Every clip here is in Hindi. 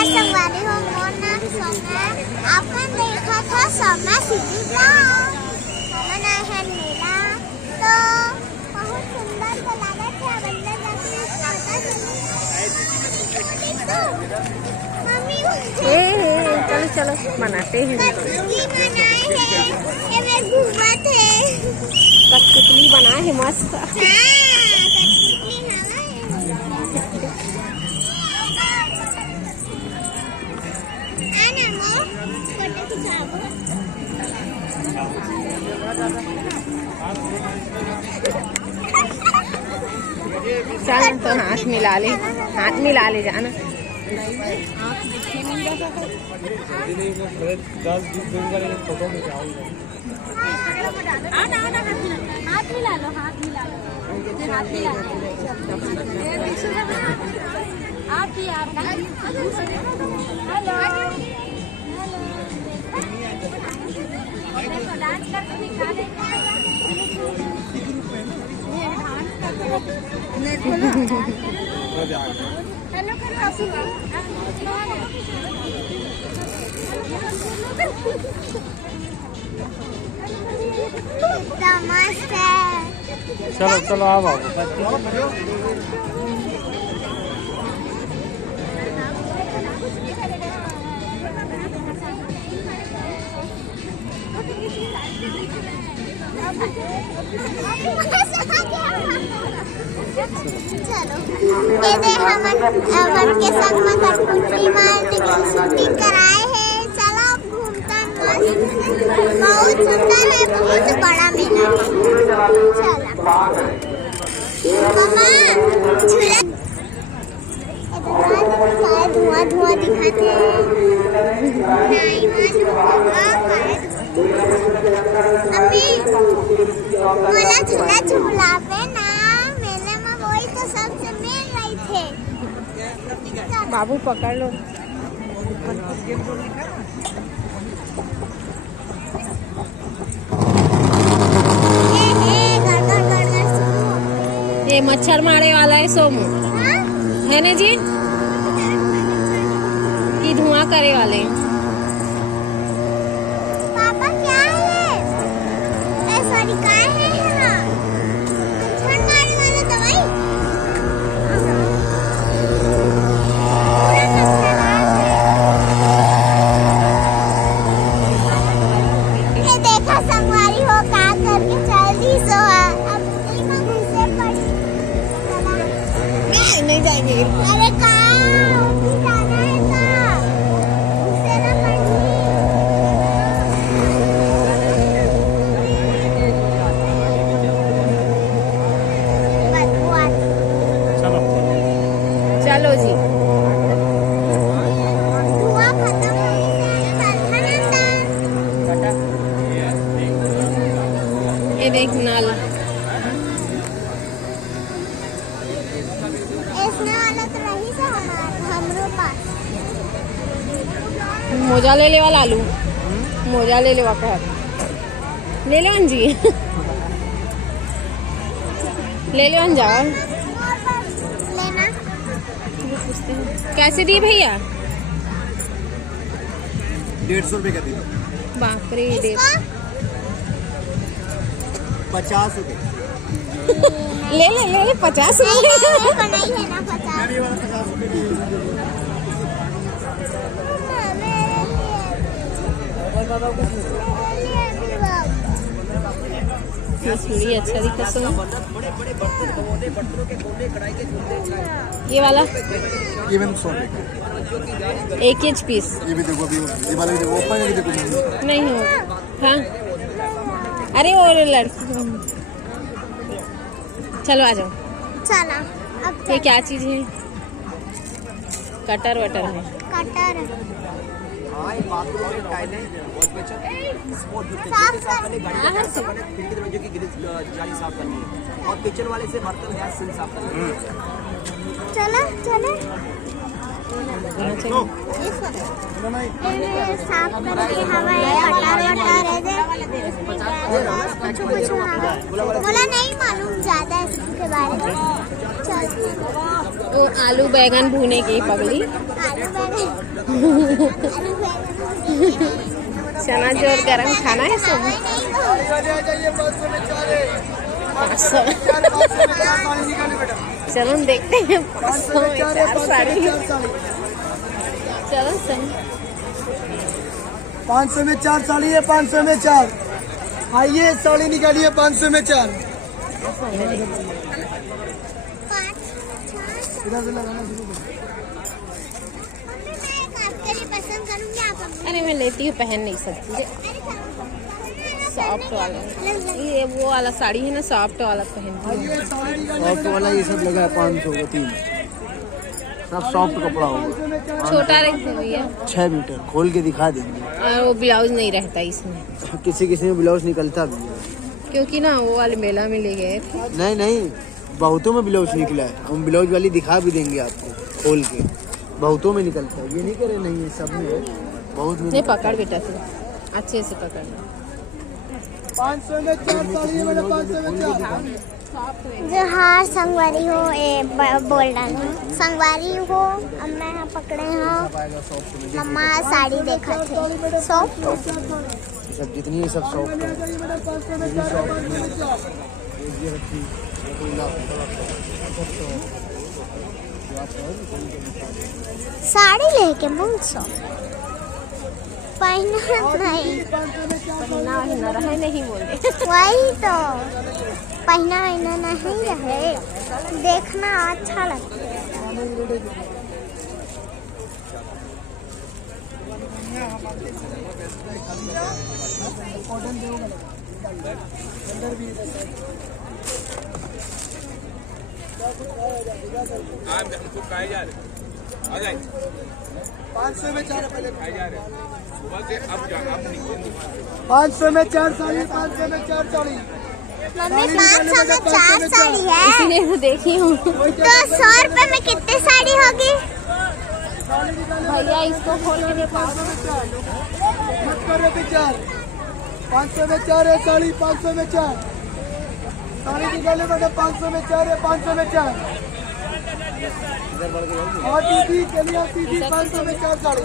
संगवारी हो मोर नाम सोना। आपने देखा था सोना सिटी ब्लॉग। हमन आए हैं मेला तो बहुत सुंदर तो लगा था। बंदर जाके खाता मम्मी चलो चलो मनाते हैं। कठपुतली बनाए हैं। ये मैं घूमा थे। कठपुतली बनाए है मस्त। चल तो हाथ मिला ले जाना। हाथ मिला लो आप भी हेलो डांस करके दिखा देंगे। हेलो चलो चलो आओ चलो ये दे हमन के संग में कठपुतली मार के शूटिंग कराए हैं। चलो अब घूमता मस्त बहुत सुंदर है। बहुत बड़ा मेला है। चलो मम्मा धुआं धुआं दिखाते हैं। नहीं अम्मी मोला झूला झूलावे ना मेले में वही तो सबसे मेन रही थे। बाबू पकड़ लो। ये मच्छर मारे वाला है सोमू है ना जी कि धुआं करे वाले। पापा क्या है? सॉरी क्या है ना मच्छर मारे वाला दवाई। ये देखा संगवारी हो का करके जल्दी सो अब में घुसे पड़ी। नहीं जाएंगे। अरे कहाँ जाना है का घुसे ना पड़ी। चलो जी धुआं खत्म हो गया। ये देख नाल इसमें वाला तो रही था हमरो पास। मोजा ले ले वाला आलू मोजा ले ले वाकर ले ले जी ले ले जाओ। लेना कैसे दी भैया? 150 रुपए का दी। बाप रे इसका 50 रुपए। ले 50 नहीं रुपए। नहीं है ना 50। थोड़ी अच्छा दिखा सुनो। ये वाला ये मैंने 100 रुपए का। एक पीस ये भी देखो अभी ये वाला भी देखो ओपन है देखो नहीं हो। हाँ अरे और लड़की चलो आ जाओ। चला अब ये क्या चीज है? कटर वटर है। कटर हां ये बाथरूम के टाइल है बहुत बेचा स्पॉट साफ कर खिड़की दरवाजे की जाली साफ करनी है और किचन वाले से बर्तन गैस सिंक साफ करनी है। चला चले होना चाहिए। साफ करके हवा कटर वटर कुछ बोला नहीं मालूम ज्यादा इसके बारे में। वो आलू बैगन भूने की पगली, चना जोर गरम खाना है सब। 500 चलो देखते हैं 500 में 4 साड़ी। चलो सही 500 में 4 साड़ी है, 500 में 4। आइए साड़ी निकालिए 500 में 4। इधर से लगाना शुरू करो। पसंद करूंगी आप। अरे मैं लेती हूँ, पहन नहीं सकती। सॉफ्ट वाला, ये वो वाला साड़ी है ना, सॉफ्ट वाला पहनती हूँ। आइए साड़ी निकालिए। सॉफ्ट वाला ये सब लगा है 500 का 3, सब सॉफ्ट कपड़ा होगा। छोटा रखती भैया, 6 मीटर खोल के दिखा देंगे। और वो ब्लाउज नहीं रहता इसमें, किसी किसी में ब्लाउज निकलता भी है। क्योंकि ना वो वाले मेला में ले गए थे। नहीं नहीं, बहुतों में ब्लाउज निकला है। हम ब्लाउज वाली दिखा भी देंगे आपको खोल के, बहुतों में निकलता है। ये नहीं करे नहीं है, सब में है, बहुत में नहीं निकलता पकड़ बेटा तू अच्छे से पकड़ना। 500 में 4 साड़ी है मैडम, 500 में 4। जो हाँ संगवारी हो बोल डालो संगवारी हो। अब मैं यहाँ पकड़े हो मम्मा साड़ी देखा थे सॉफ्ट। सब जितनी ये सब सॉफ्ट है। साड़ी लेके मुंह सो पहना नहीं, पहना वहना रहे नहीं बोले। वही तो पहना वहना नहीं रहे, देखना अच्छा लगता है। हमको खाए जा रहे, आ जाए 500 में 4 पहले खाए जा रहे। सुबह से अब जा, अब निकल 500 में 4 साड़ी, 500 में 4 साड़ी। मम्मी 500 में 4 साड़ी है इसीलिए तो देखी हूँ। तो 100 रुपए में कितनी साड़ी होगी? भैया इसको खोल के देखो। 500 में 4, 500 में 4 है साड़ी, 500 में 4 साड़ी निकाले मैडम। 500 में 4 है, 500 में 4। और दीदी चलिए आप दीदी 500 में 4 साड़ी,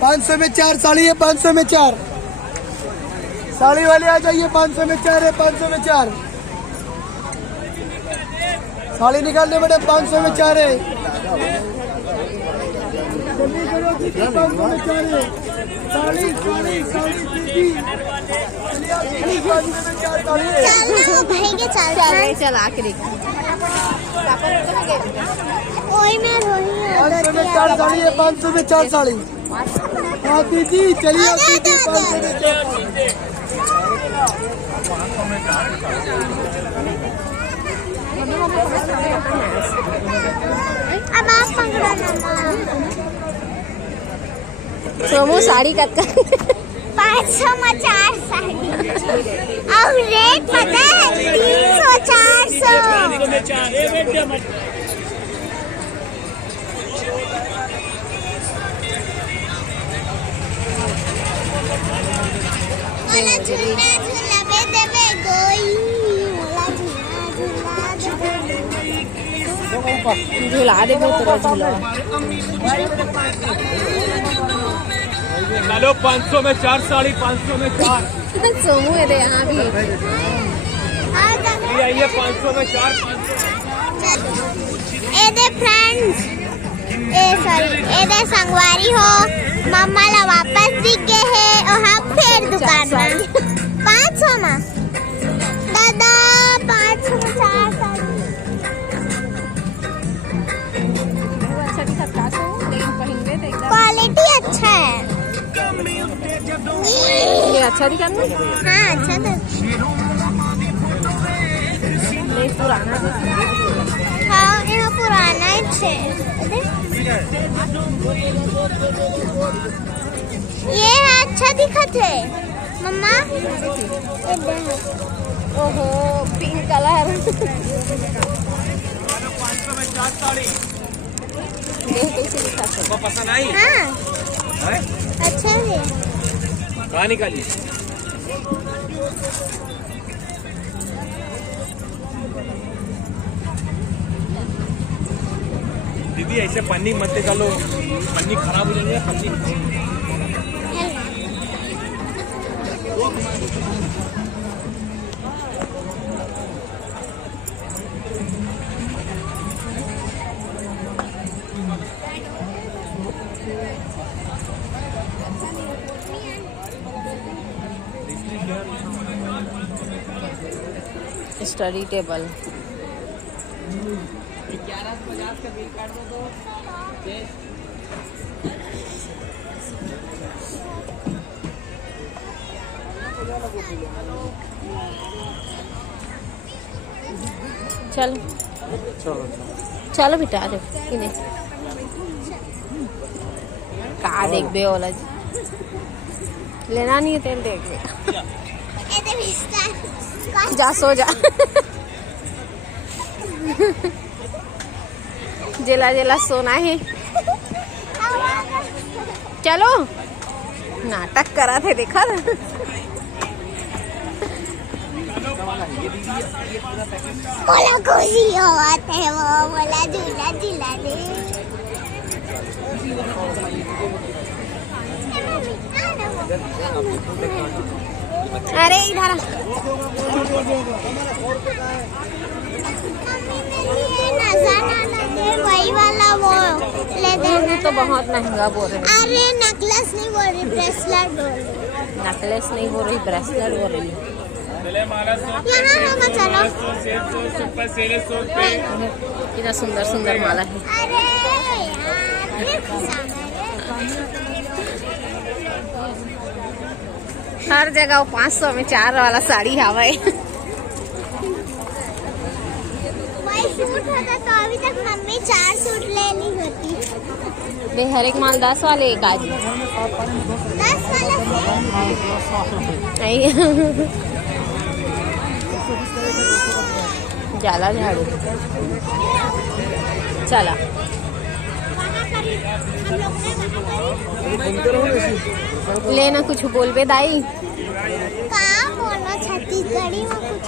500 में 4 साड़ी है, 500 में 4 साड़ी वाले आ जाइए। 500 में 4 है, 500 में 4 साड़ी निकालने मैडम। 500 में 4 है, जल्दी करो दीदी। 500 में 4 है साड़ी, साड़ी साड़ी दीदी चलिए आप दीदी 500 में 4 साड़ी है। चलना भाई के चल चलना चल आके देख। ओए मैं रोही 500 में 4 साड़ी है, 500 में 4 साड़ी। हाँ दीदी चलिए आप दीदी 500 में 4 साड़ी। अब आप पकड़ो ना। सोमू साड़ी कट कर 500 में 4 साड़ी और रेट पता है 300 400। मला झुला झुलावे देवे गोई, मला झुला झुला देवे। झुला दे बहुत तरह झूला। चलो 500 में 4 साड़ी, 500 में 4 सोमू है दे यहाँ भी। ये आइए 500 में 4 ए दे फ्रेंड्स ए सॉरी ए दे संगवारी हो मम्मा ला वापस दिख गए है और हम फिर दुकान में 500 में दादा 500 में 4 साड़ी। अच्छा दिखता है लेकिन पहनगे तो एकदम क्वालिटी अच्छा है। ये अच्छा दिखा ना। हाँ अच्छा तो नहीं पुराना हाँ यहाँ पुराना ही है। ये है अच्छा दिखत है मम्मा। ओहो पिंक कलर। 500 में 4 साड़ी। देख कैसे आपको पसंद आई हाँ है? अच्छा है। कहाँ निकाली? दीदी ऐसे पन्नी मत निकालो, पन्नी खराब हो जाएगी पन्नी। Study table. चलो चलो बेटा, आ जाओ इन्हें कहा देख बे ओला जी, लेना नहीं है तेल देख ले। जा सो जा। जेला जेला सोना है। चलो नाटक करा थे देखा था। बोला खुशी होते है वो, बोला झूला झूलाने। अरे इधर वही वाला वो ले देना। तो बहुत महंगा बोल रहे हैं। अरे नेकलेस नहीं बोल रही, ब्रेसलेट बोल रही। नेकलेस नहीं बोल रही, ब्रेसलेट बोल रही। यहाँ मामा चलो। कितना सुंदर सुंदर माला है। अरे यार, हर जगह 500 में 4 वाला साड़ी हवा। वही सूट होता तो अभी तक मम्मी 4 सूट ले ली होती। वे हर एक माल 10 वाले एक आज 10 वाला नहीं। जाला झाड़ू चला। लेना कुछ बोल बे दाई। काम बोलो छत्तीसगढ़ी में कुछ